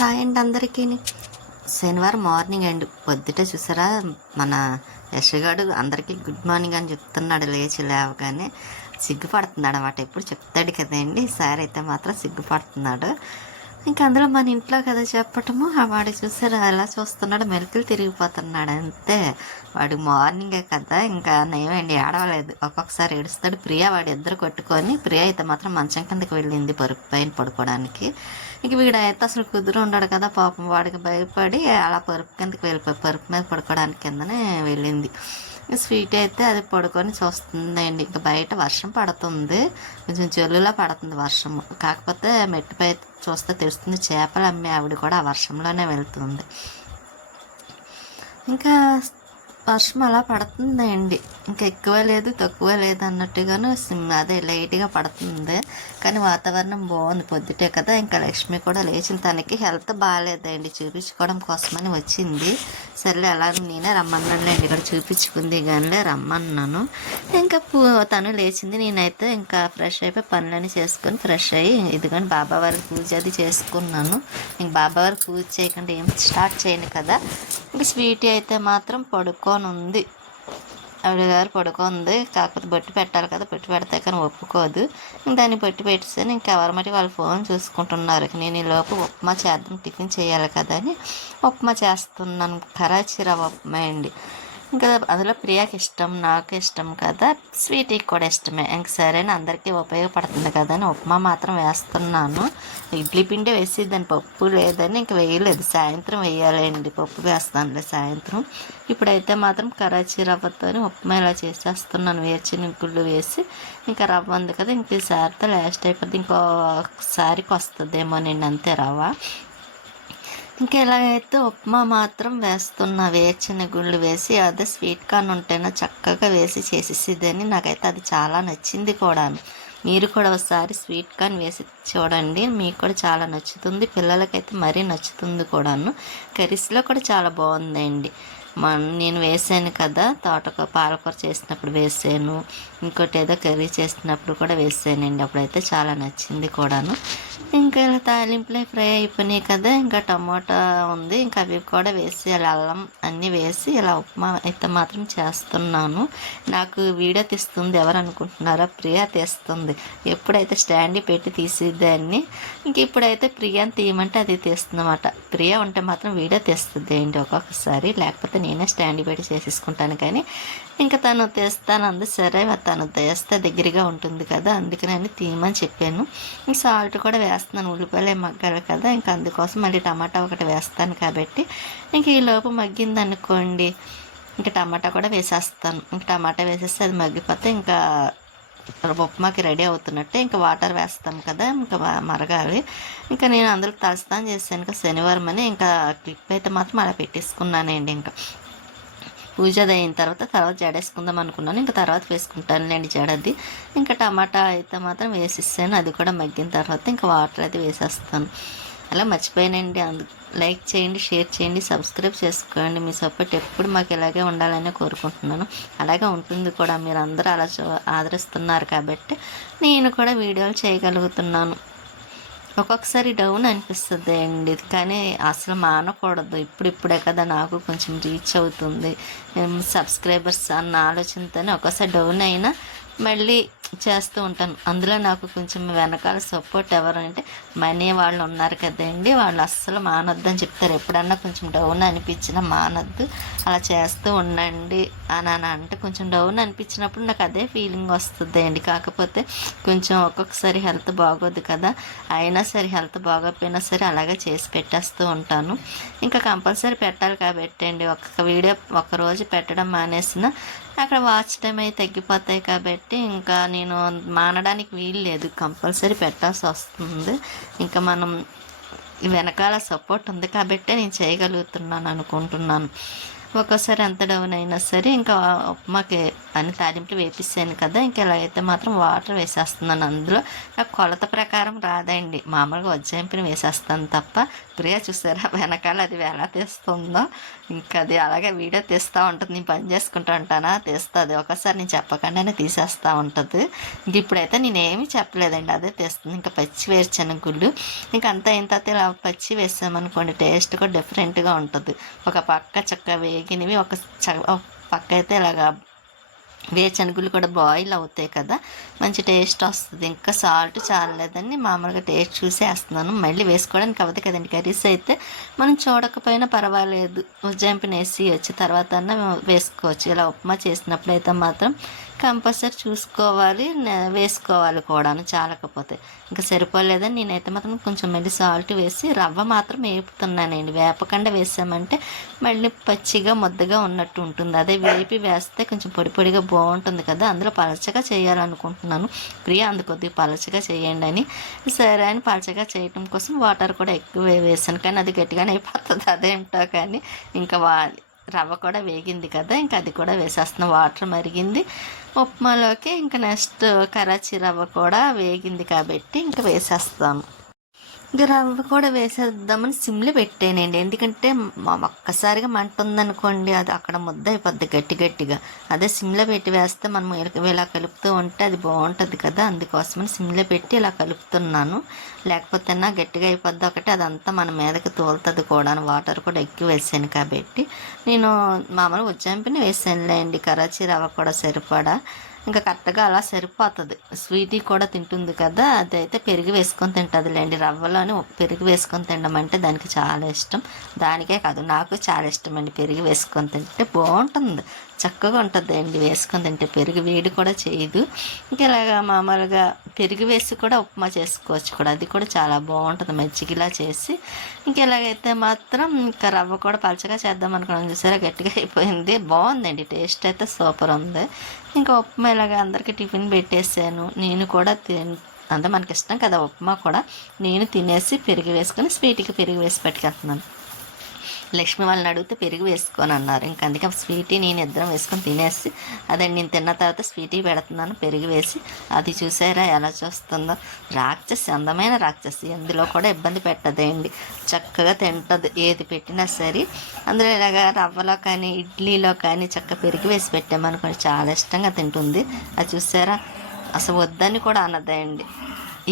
Hi అండి అందరికీ. శనివారం మార్నింగ్ అండి. పొద్దుటే చూసారా మన యశగాడు అందరికీ గుడ్ మార్నింగ్ అని చెప్తున్నాడు లేచి లేవగానే. సిగ్గుపడుతున్నాడు అన్నమాట. ఎప్పుడు చెప్తాడు కదండి, ఈసారి అయితే మాత్రం సిగ్గుపడుతున్నాడు. ఇంకా అందులో మన ఇంట్లో కదా చెప్పటము, వాడు చూసారా ఎలా చూస్తున్నాడు, మెలికలు తిరిగిపోతున్నాడు అంతే. వాడు మార్నింగే కదా, ఇంకా నయమండి, ఏడవలేదు. ఒక్కొక్కసారి ఏడుస్తాడు. ప్రియా వాడు ఇద్దరు కొట్టుకొని, ప్రియా అయితే మాత్రం మంచం కిందకి వెళ్ళింది పరుపు పైన పడుకోవడానికి. ఇంక వీడైతే అసలు కుదురు ఉన్నాడు కదా పాపం, వాడికి భయపడి అలా పరుపు కిందకి వెళ్ళిపోయి పరుపు మీద పడుకోవడానికి కిందనే వెళ్ళింది. స్వీట్ అయితే అది పడుకొని చూస్తుందండి. ఇంకా బయట వర్షం పడుతుంది, కొంచెం చెల్లులా పడుతుంది వర్షము. కాకపోతే మెట్టుపై చూస్తే తెలుస్తుంది, చేపలు అమ్మే ఆవిడ కూడా ఆ వర్షంలోనే వెళ్తుంది. ఇంకా వర్షం అలా పడుతుందండి. ఇంకా ఎక్కువ లేదు తక్కువ లేదు అన్నట్టుగాను అదే లైట్గా పడుతుంది. కానీ వాతావరణం బాగుంది పొద్దుటే కదా. ఇంకా లక్ష్మి కూడా లేచిన, తనకి హెల్త్ బాగాలేదండి, చూపించుకోవడం కోసమని వచ్చింది. సర్లే అలాగే నేనే రమ్మన్నానులేండి, ఇక్కడ చూపించుకుంది కానీ రమ్మన్నాను. ఇంకా తను లేచింది. నేనైతే ఇంకా ఫ్రెష్ అయిపోయి పనులన్నీ చేసుకొని ఫ్రెష్ అయ్యి ఇదిగోని బాబావారికి పూజ అది చేసుకున్నాను. ఇంక బాబావారికి పూజ చేయకుండా ఏం స్టార్ట్ చేయను కదా. ఇంక స్వీటీ అయితే మాత్రం పడుకొని ఉంది, ఆవిడ గారు పడుకుంది. కాకపోతే బొట్టు పెట్టాలి కదా, బొట్టు పెడితే కానీ ఒప్పుకోదు. దాన్ని బొట్టు పెట్టేసాను. ఇంకా ఎవరి మట్టి వాళ్ళు ఫోన్ చూసుకుంటున్నారు. నేను ఈ లోపు ఉప్మా చేద్దాం, టిఫిన్ చేయాలి కదా అని ఉప్మా చేస్తున్నాను. కరాచీ రవ్వ ఉప్మా అండి. ఇంకా అందులో ప్రియాకి ఇష్టం, నాకు ఇష్టం కదా, స్వీటీకి కూడా ఇష్టమే. ఇంక సరేనా, అందరికీ ఉపయోగపడుతుంది కదా అని ఉప్మా మాత్రం వేస్తున్నాను. ఇడ్లీ పిండి వేసి దాని పప్పు లేదని ఇంక వేయలేదు, సాయంత్రం వేయాలండి. పప్పు వేస్తానులే సాయంత్రం. ఇప్పుడైతే మాత్రం కరాచీ రవ్వతో ఉప్మా ఇలా చేసేస్తున్నాను. వేర్చిన గుళ్ళు వేసి ఇంకా రవ్వ ఉంది కదా, ఇంక ఈసారితో లాస్ట్ అయిపోద్ది, ఇంకోసారికి వస్తుందేమో నేను అంతే రవ్వ. ఇంకా ఇలాగైతే ఉప్మా మాత్రం వేస్తున్నా, వేర్చిన గుళ్ళు వేసి. అదే స్వీట్ కార్న్ ఉంటేనే చక్కగా వేసి చేసేసిద్దని. నాకైతే అది చాలా నచ్చింది కూడా. మీరు కూడా ఒకసారి స్వీట్ కార్న్ వేసి చూడండి, మీకు కూడా చాలా నచ్చుతుంది. పిల్లలకైతే మరీ నచ్చుతుంది కూడాను. కర్రీస్లో కూడా చాలా బాగుందండి. నేను వేసాను కదా, పాలకూర చేసినప్పుడు వేసాను, ఇంకోటి ఏదో కర్రీ చేసినప్పుడు కూడా వేసానండి. అప్పుడైతే చాలా నచ్చింది కూడాను. ఇంకా ఇలా తాలింపులే ఫ్రై అయిపోయినాయి కదా, ఇంకా టమోటా ఉంది, ఇంకా అవి కూడా వేసి అలా అల్లం అన్నీ వేసి ఇలా ఉప్మా అయితే మాత్రం చేస్తున్నాను. నాకు వీడియో తీస్తుంది ఎవరు అనుకుంటున్నారా, ప్రియా తీస్తుంది. ఎప్పుడైతే స్టాండ్ పెట్టి తీసేదాన్ని, ఇంక ఇప్పుడైతే ప్రియాని తీయమంటే అది తీస్తుందన్నమాట. ప్రియా ఉంటే మాత్రం వీడియో తీస్తుంది ఏంటి ఒక్కొక్కసారి, లేకపోతే నేనే స్టాండ్ పెట్టి చేసేసుకుంటాను. కానీ ఇంకా తను తీస్తాను అంది. సరే తను తీస్తే దగ్గరగా ఉంటుంది కదా, అందుకని తీయమని చెప్పాను. ఇంక సాల్ట్ కూడా వేస్తున్నాను, ఉల్లిపాయలు మగ్గాలి కదా, ఇంకా అందుకోసం మళ్ళీ టమాటా ఒకటి వేస్తాను కాబట్టి. ఇంక ఈలోపు మగ్గింది అనుకోండి, ఇంకా టమాటా కూడా వేసేస్తాను. ఇంక టమాటా వేసేస్తే అది మగ్గిపోతే ఇంకా ఉప్మాకి రెడీ అవుతున్నట్టే. ఇంకా వాటర్ వేస్తాం కదా, ఇంకా మరగాలి. ఇంకా నేను అందులో తలస్నానం చేశాను కదా శనివారం అని, ఇంకా క్లిప్ అయితే మాత్రం అలా పెట్టేసుకున్నానండి. ఇంకా పూజ అయిన తర్వాత జడేసుకుందాం అనుకున్నాను. ఇంకా తర్వాత వేసుకుంటానులేండి జడది. ఇంకా టమాటా అయితే మాత్రం వేసేసాను, అది కూడా మగ్గిన తర్వాత ఇంకా వాటర్ అయితే వేసేస్తాను. అలా మర్చిపోయానండి. లైక్ చేయండి, షేర్ చేయండి, సబ్స్క్రైబ్ చేసుకోండి. మీ సపోర్ట్ ఎప్పుడు మాకు ఇలాగే ఉండాలని కోరుకుంటున్నాను. అలాగే ఉంటుంది కూడా, మీరు అందరూ అలా ఆదరిస్తున్నారు కాబట్టి నేను కూడా వీడియోలు చేయగలుగుతున్నాను. ఒక్కొక్కసారి డౌన్ అనిపిస్తుంది అండి, కానీ అసలు మానకూడదు. ఇప్పుడే కదా నాకు కొంచెం రీచ్ అవుతుంది సబ్స్క్రైబర్స్ అన్న ఆలోచనతోనే ఒక్కోసారి డౌన్ అయినా మళ్ళీ చేస్తూ ఉంటాను. అందులో నాకు కొంచెం వెనకాల సపోర్ట్ ఎవరంటే మనీ వాళ్ళు ఉన్నారు కదండి, వాళ్ళు అస్సలు మానొద్దని చెప్తారు. ఎప్పుడన్నా కొంచెం డౌన్ అనిపించినా మానొద్దు, అలా చేస్తూ ఉండండి అని అంటే కొంచెం డౌన్ అనిపించినప్పుడు నాకు అదే ఫీలింగ్ వస్తుంది అండి. కాకపోతే కొంచెం ఒక్కొక్కసారి హెల్త్ బాగోదు కదా, అయినా సరే హెల్త్ బాగోకపోయినా సరే అలాగే చేసి పెట్టేస్తూ ఉంటాను. ఇంకా కంపల్సరీ పెట్టాలి కాబట్టి అండి, ఒక్క వీడియో ఒక్కరోజు పెట్టడం మానేసిన అక్కడ వాచ్ టైం అయితే తగ్గిపోతాయి కాబట్టి ఇంకా నేను మానడానికి వీలు లేదు, కంపల్సరీ పెట్టాల్సి వస్తుంది. ఇంకా మనం వెనకాల సపోర్ట్ ఉంది కాబట్టి నేను చేయగలుగుతున్నాను అనుకుంటున్నాను. ఒక్కోసారి ఎంత డౌన్ అయినా సరే ఇంకా ఉప్మాకి అని తాలింపులు వేపిస్తాను కదా, ఇంకా ఇలాగైతే మాత్రం వాటర్ వేసేస్తున్నాను. అందులో నాకు కొలత ప్రకారం రాదండి, మామూలుగా వజ్జాయింపుని వేసేస్తాను తప్ప. ప్రియ చూసారా వెనకాల అది ఎలా తీస్తుందో, ఇంకా అది అలాగే వీడియో తీస్తూ ఉంటుంది. నేను పని చేసుకుంటూ ఉంటానా, తీస్తుంది ఒకసారి నేను చెప్పకుండానే తీసేస్తూ ఉంటుంది. ఇంక ఇప్పుడైతే నేనేమి చెప్పలేదండి, అదే తీస్తుంది. ఇంకా పచ్చి వేరుశనగుళ్ళు ఇంకా అంతా అయిన తర్వాత ఇలా పచ్చి వేసామనుకోండి టేస్ట్ కూడా డిఫరెంట్గా ఉంటుంది. ఒక పక్క చక్కగా వేగినవి, ఒక పక్క అయితే ఇలాగా వేరుశనగులు కూడా బాయిల్ అవుతాయి కదా, మంచి టేస్ట్ వస్తుంది. ఇంకా సాల్ట్ చాలలేదని మామూలుగా టేస్ట్ చూసి వేస్తున్నాను. మళ్ళీ వేసుకోవడానికి అవ్వదు కదండి, కర్రీస్ అయితే మనం చూడకపోయినా పర్వాలేదు, ఉజ్జాయింపుని వేసి వచ్చి తర్వాత వేసుకోవచ్చు. ఇలా ఉప్మా చేసినప్పుడు అయితే మాత్రం కంపల్సరీ చూసుకోవాలి, వేసుకోవాలి కూడాను. చాలకపోతే ఇంకా సరిపోలేదని నేనైతే మాత్రం కొంచెం మళ్ళీ సాల్ట్ వేసి రవ్వ మాత్రం వేపుతున్నానండి. వేపకుండా వేసామంటే మళ్ళీ పచ్చిగా ముద్దగా ఉన్నట్టు ఉంటుంది. అదే వేపి వేస్తే కొంచెం పొడి పొడిగా బాగుంటుంది కదా, అందులో పలచగా చేయాలనుకుంటున్నాను. ప్రియ అందు కొద్దిగా పలచగా చేయండి అని, సరే అని పలచగా చేయటం కోసం వాటర్ కూడా ఎక్కువ వేసాను. కానీ అది గట్టిగానే అయిపోతుంది అదేమిటో. కానీ ఇంకా రవ్వ కూడా వేగింది కదా, ఇంకా అది కూడా వేసేస్తున్నాం. వాటర్ మరిగింది ఉప్మాలోకి. ఇంకా నెక్స్ట్ కరాచీ రవ్వ కూడా వేగింది కాబట్టి ఇంకా వేసేస్తాను. ఇంకా రవ్వ కూడా వేసేద్దామని సిమ్లో పెట్టానండి, ఎందుకంటే ఒక్కసారిగా మంట ఉందనుకోండి అది అక్కడ ముద్ద అయిపోద్ది గట్టిగా. అదే సిమ్లో పెట్టి వేస్తే మనం ఇలా కలుపుతూ ఉంటే అది బాగుంటుంది కదా, అందుకోసమని సిమ్లో పెట్టి ఇలా కలుపుతున్నాను. లేకపోతే గట్టిగా అయిపోద్ది ఒకటి, అదంతా మన మీదకి తోలుతుంది కూడా. వాటర్ కూడా ఎక్కువ వేసాను కాబట్టి నేను మామూలు ఉజ్జాయింపుని వేసానులేండి, కరాచీ రవ్వ కూడా సరిపడా. ఇంకా కరెక్ట్గా అలా సరిపోతుంది. స్వీటీ కూడా తింటుంది కదా, అదైతే పెరుగు వేసుకొని తింటుందిలేండి. రవ్వలోని పెరుగు వేసుకొని తినడం అంటే దానికి చాలా ఇష్టం. దానికే కాదు నాకు చాలా ఇష్టం అండి, పెరుగు వేసుకొని తింటే బాగుంటుంది, చక్కగా ఉంటుంది అండి వేసుకొని తింటే. పెరుగు వేడి కూడా చేయదు. ఇంకా ఇలాగా మామూలుగా పెరుగు వేసి కూడా ఉప్మా చేసుకోవచ్చు కూడా, అది కూడా చాలా బాగుంటుంది మజ్జిగలా చేసి. ఇంకా ఇలాగైతే మాత్రం ఇంకా రవ్వ కూడా పలచగా చేద్దాం అనుకున్నాం, చూసారా గట్టిగా అయిపోయింది. బాగుందండి, టేస్ట్ అయితే సూపర్ ఉంది. ఇంకా ఉప్మా ఇలాగ అందరికీ టిఫిన్ పెట్టేసాను. నేను కూడా అంటే మనకి ఇష్టం కదా ఉప్మా కూడా. నేను తినేసి పెరుగు వేసుకొని స్వీట్కి పెరుగు వేసి పెట్టుకెళ్తున్నాను. లక్ష్మి వాళ్ళని అడిగితే పెరుగు వేసుకొని అన్నారు, ఇంకా అందుకే స్వీటీ నేను ఇద్దరం వేసుకొని తినేసి, అదే నేను తిన్న తర్వాత స్వీటీ పెడుతున్నాను పెరుగు వేసి. అది చూసారా ఎలా చూస్తుందో, రాక్షసి, అందమైన రాక్షసి. అందులో కూడా ఇబ్బంది పెట్టదండి, చక్కగా తింటుంది ఏది పెట్టినా సరే. అందులో ఇలాగ రవ్వలో కానీ ఇడ్లీలో కానీ చక్కగా పెరుగు వేసి పెట్టామనుకోండి చాలా ఇష్టంగా తింటుంది. అది చూసారా, అసలు వద్దని కూడా అనదండి,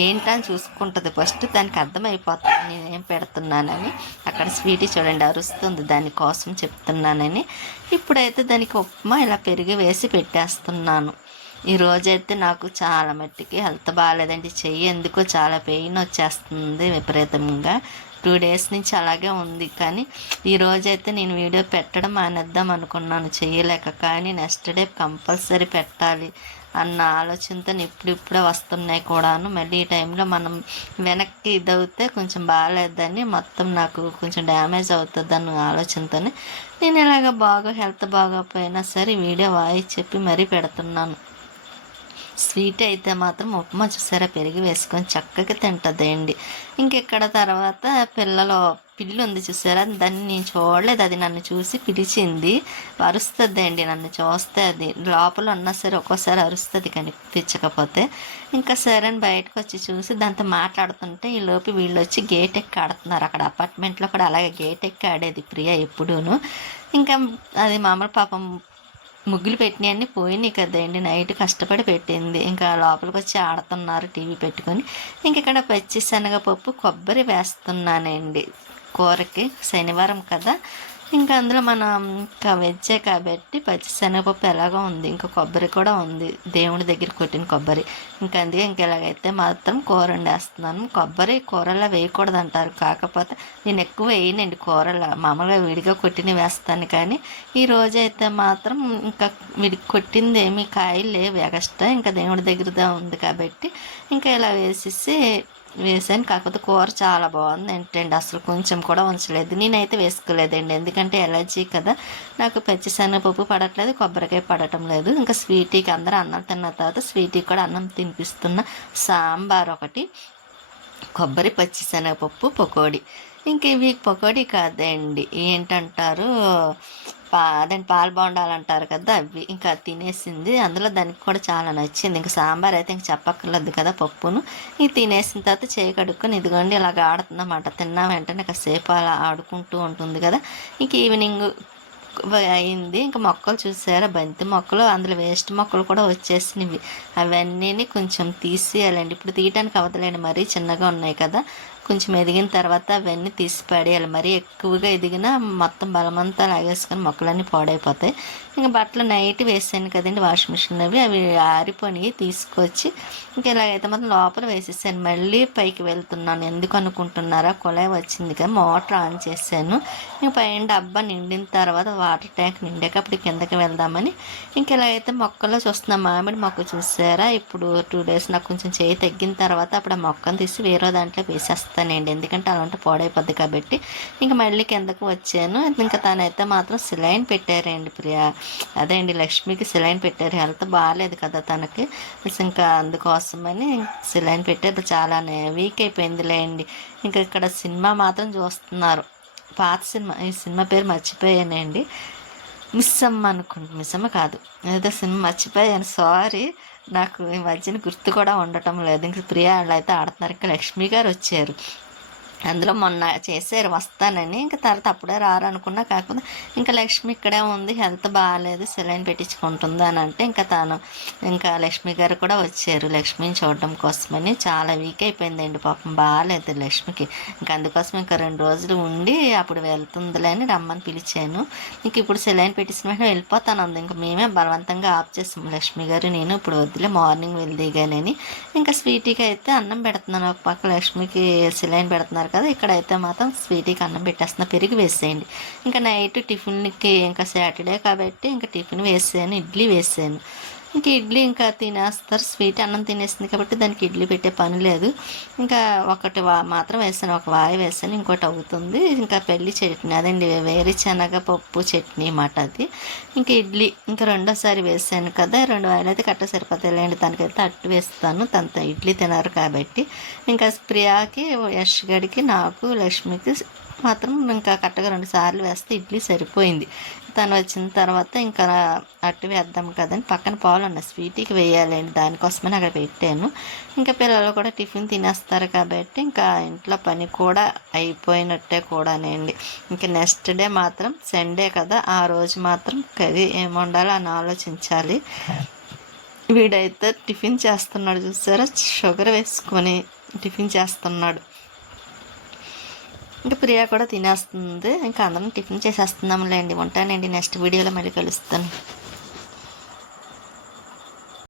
ఏంటని చూసుకుంటుంది. ఫస్ట్ దానికి అర్థమైపోతుంది నేనేం పెడుతున్నానని. అక్కడ స్వీటీ చూడండి అరుస్తుంది, దానికోసం చెప్తున్నానని. ఇప్పుడైతే దానికి ఉప్మా ఇలా పెరిగి వేసి పెట్టేస్తున్నాను. ఈరోజైతే నాకు చాలా మట్టికి హెల్త్ బాగాలేదండి, చెయ్యి ఎందుకో చాలా పెయిన్ వచ్చేస్తుంది విపరీతంగా. 2 days నుంచి అలాగే ఉంది. కానీ ఈరోజైతే నేను వీడియో పెట్టడం మానేద్దాం అనుకున్నాను చేయలేక, కానీ నెక్స్ట్ డే కంపల్సరీ పెట్టాలి అన్న ఆలోచనతో ఇప్పుడిప్పుడే వస్తున్నాయి కూడాను. మళ్ళీ ఈ టైంలో మనం వెనక్కి ఇదవుతే కొంచెం బాగాలేదని, మొత్తం నాకు కొంచెం డ్యామేజ్ అవుతుంది అన్న ఆలోచనతోనే నేను ఇలాగ బాగా హెల్త్ బాగోపోయినా సరే వీడియో వాయిస్ చెప్పి మరీ పెడుతున్నాను. స్వీట్ అయితే మాత్రం ఉప్మా చూసారా పెరిగి వేసుకొని చక్కగా తింటుందండి. ఇంకెక్కడ తర్వాత పిల్లి ఉంది చూసారా, దాన్ని నేను చూడలేదు, అది నన్ను చూసి పిలిచింది. అరుస్తుంది అండి నన్ను చూస్తే, అది లోపల ఉన్నా సరే ఒక్కోసారి అరుస్తుంది కనిపించకపోతే. ఇంకా సరే అని బయటకు వచ్చి చూసి దాంతో మాట్లాడుతుంటే ఈలోపు వీళ్ళు వచ్చి గేట్ ఎక్కి ఆడుతున్నారు. అక్కడ అపార్ట్మెంట్లో కూడా అలాగే గేట్ ఎక్కి ఆడేది ప్రియ ఎప్పుడూను. ఇంకా అది మామూలు పాపం ముగ్గులు పెట్టినవన్నీ పోయినాయి కదండి, నైట్ కష్టపడి పెట్టింది. ఇంకా లోపలికి వచ్చి ఆడుతున్నారు టీవీ పెట్టుకొని. ఇంక ఇక్కడ పచ్చి శనగపప్పు కొబ్బరి వేస్తున్నానండి కూరకి, శనివారం కదా. ఇంకా అందులో మనం ఇంకా వెజ్జే కాబట్టి పచ్చిశనగపప్పు ఎలాగో ఉంది, ఇంకా కొబ్బరి కూడా ఉంది, దేవుడి దగ్గర కొట్టిన కొబ్బరి. ఇంకా అందుకే ఎలాగైతే మాత్రం కూర వండేస్తున్నాను. కొబ్బరి కూరలా వేయకూడదు అంటారు, కాకపోతే నేను ఎక్కువ వేయనండి కూరలా, మామూలుగా విడిగా కొట్టిన వేస్తాను. కానీ ఈ రోజైతే మాత్రం ఇంకా కొట్టింది ఏమి కాయలు లేవు ఎగస్ట్రా, ఇంకా దేవుడి దగ్గరదా ఉంది కాబట్టి ఇంకా ఇలా వేసాను. కాకపోతే కూర చాలా బాగుంది ఏంటండి, అసలు కొంచెం కూడా ఉంచలేదు. నేనైతే వేసుకోలేదండి, ఎందుకంటే ఎలర్జీ కదా, నాకు పచ్చిశనగపప్పు పడట్లేదు, కొబ్బరికాయ పడటం లేదు. ఇంకా స్వీటీకి అందరూ అన్నం తిన్న తర్వాత స్వీటీకి కూడా అన్నం తినిపిస్తున్న. సాంబార్ ఒకటి, కొబ్బరి పచ్చిశనగపప్పు పకోడీ. ఇంక ఇవి పకోడీ కాదండి, ఏంటంటారు, అదేంటి పాల బోండాలు అంటారు కదా అవి. ఇంకా తినేసింది, అందులో దానికి కూడా చాలా నచ్చింది. ఇంకా సాంబార్ అయితే ఇంక చెప్పక్కర్లేదు కదా, పప్పును ఇది తినేసిన తర్వాత చేయి కడుక్కొని ఇదిగోండి ఇలాగ ఆడుతుందన్నమాట. తిన్నా వెంటనే కాసేపు అలా ఆడుకుంటూ ఉంటుంది కదా. ఇంక ఈవినింగ్ అయింది. ఇంకా మొక్కలు చూసారా, బంతి మొక్కలు, అందులో వేస్ట్ మొక్కలు కూడా వచ్చేసినవి. అవన్నీ కొంచెం తీసేయాలండి. ఇప్పుడు తీయటానికి అవతలేండి, మరీ చిన్నగా ఉన్నాయి కదా. కొంచెం ఎదిగిన తర్వాత అవన్నీ తీసి పడేయాలి. మరీ ఎక్కువగా ఎదిగినా మొత్తం బలమంతా లాగేసుకొని మొక్కలన్నీ పాడైపోతాయి. ఇంకా బట్టలు నైట్ వేసాను కదండి వాషింగ్ మిషన్ అవి ఆరిపోయి తీసుకొచ్చి ఇంక ఇలాగైతే మాత్రం లోపల వేసేసాను. మళ్ళీ పైకి వెళ్తున్నాను. ఎందుకు అనుకుంటున్నారా, కుళాయి వచ్చింది కదా, మోటార్ ఆన్ చేశాను. ఇంక పైన డబ్బా నిండిన తర్వాత వాటర్ ట్యాంక్ నిండాక అప్పుడు కిందకి వెళ్దామని ఇంక ఇలాగైతే మొక్కల్లో చూస్తున్నా. మామిడి మొక్క చూసారా, ఇప్పుడు 2 days నాకు కొంచెం చేయి తగ్గిన తర్వాత అప్పుడు ఆ మొక్కను తీసి వేరే దాంట్లో వేసేస్తానండి, ఎందుకంటే అలా ఉంటే పాడైపోద్ది కాబట్టి. ఇంకా మళ్ళీ కిందకు వచ్చాను. ఇంకా తనైతే మాత్రం సిలైన్ పెట్టారండి, ప్రియా అదే అండి లక్ష్మికి సిలైన్ పెట్టారు. హెల్త్ బాగాలేదు కదా తనకి, ఇంకా అందుకోసమని సిలైన్ పెట్టారు. చాలానే వీక్ అయిపోయిందిలే అండి. ఇంకా ఇక్కడ సినిమా మాత్రం చూస్తున్నారు, పాత సినిమా. ఈ సినిమా పేరు మర్చిపోయానండి, మిస్సమ్మ అనుకుంటా, మిస్సమ్మ కాదు, ఏదో సినిమా మర్చిపోయాను, సారీ. నాకు ఈ మధ్యన గుర్తు కూడా ఉండటం లేదు. ఇంక ప్రియా వాళ్ళు అయితే ఆడుతున్నారు. ఇంకా లక్ష్మి గారు వచ్చారు, అందులో మొన్న చేశారు వస్తానని. ఇంకా తర్వాత అప్పుడే రారనుకున్నా, కాకపోతే ఇంకా లక్ష్మి ఇక్కడే ఉంది, హెల్త్ బాగాలేదు, సెలైన్ పెట్టించుకుంటుంది అని అంటే ఇంకా లక్ష్మి గారు కూడా వచ్చారు లక్ష్మిని చూడడం కోసమని. చాలా వీక్ అయిపోయిందండి పాపం, బాగాలేదు లక్ష్మికి. ఇంకా అందుకోసం ఇంకా 2 రోజులు ఉండి అప్పుడు వెళ్తుందిలే అని రమ్మని పిలిచాను. ఇంక ఇప్పుడు సెలైన్ పెట్టించిన వెంటనే వెళ్ళిపోతాను అంది. ఇంకా మేమే బలవంతంగా ఆఫ్ చేస్తాం లక్ష్మి గారు నేను, ఇప్పుడు వద్దులే మార్నింగ్ వెళ్దిగానని. ఇంకా స్వీటీకి అయితే అన్నం పెడుతున్నాను, ఒక పక్క లక్ష్మికి సెలైన్ పెడుతున్నారు కదా. ఇక్కడైతే మాత్రం స్వీటీకి అన్నం పెట్టేస్తున్నా, పెరిగి వేసేయండి. ఇంకా నైట్ టిఫిన్కి ఇంకా సాటర్డే కాబట్టి ఇంకా టిఫిన్ వేసాను, ఇడ్లీ వేసాను. ఇంక ఇడ్లీ ఇంకా తినేస్తారు, స్వీట్ అన్నం తినేస్తుంది కాబట్టి దానికి ఇడ్లీ పెట్టే పని లేదు. ఇంకా ఒకటి మాత్రం వేసాను, ఒక వాయి వేసాను, ఇంకోటి అవుతుంది. ఇంకా పెళ్లి చట్నీ అదండి, వేరుశనగ పప్పు చట్నీ అన్నమాట అది. ఇంకా ఇడ్లీ ఇంకా రెండోసారి వేసాను కదా, 2 వాయిలు అయితే కట్ట సరిపోతాయిలేండి. తనకైతే అట్టు వేస్తాను, తనతో ఇడ్లీ తినరు కాబట్టి. ఇంకా ప్రియాకి, యష్ గడికి, నాకు, లక్ష్మికి మాత్రం ఇంకా కరెక్ట్గా 2 సార్లు వేస్తే ఇడ్లీ సరిపోయింది. తను వచ్చిన తర్వాత ఇంకా అట్టు వేద్దాం కదని పక్కన పాలు ఉన్నాయి, స్వీటీకి వేయాలండి, దానికోసమని అక్కడ పెట్టాను. ఇంకా పిల్లలు కూడా టిఫిన్ తినేస్తారు కాబట్టి ఇంకా ఇంట్లో పని కూడా అయిపోయినట్టే కూడానండి. ఇంకా నెక్స్ట్ డే మాత్రం సండే కదా, ఆ రోజు మాత్రం కర్రీ ఏమి వండాలో అని ఆలోచించాలి. వీడైతే టిఫిన్ చేస్తున్నాడు చూసారా, షుగర్ వేసుకొని టిఫిన్ చేస్తున్నాడు. ఇంకా ప్రియా కూడా తినేస్తుంది. ఇంకా అందరం టిఫిన్ చేసేస్తున్నాంలేండి. ఉంటానండి, నెక్స్ట్ వీడియోలో మళ్ళీ కలుస్తాను.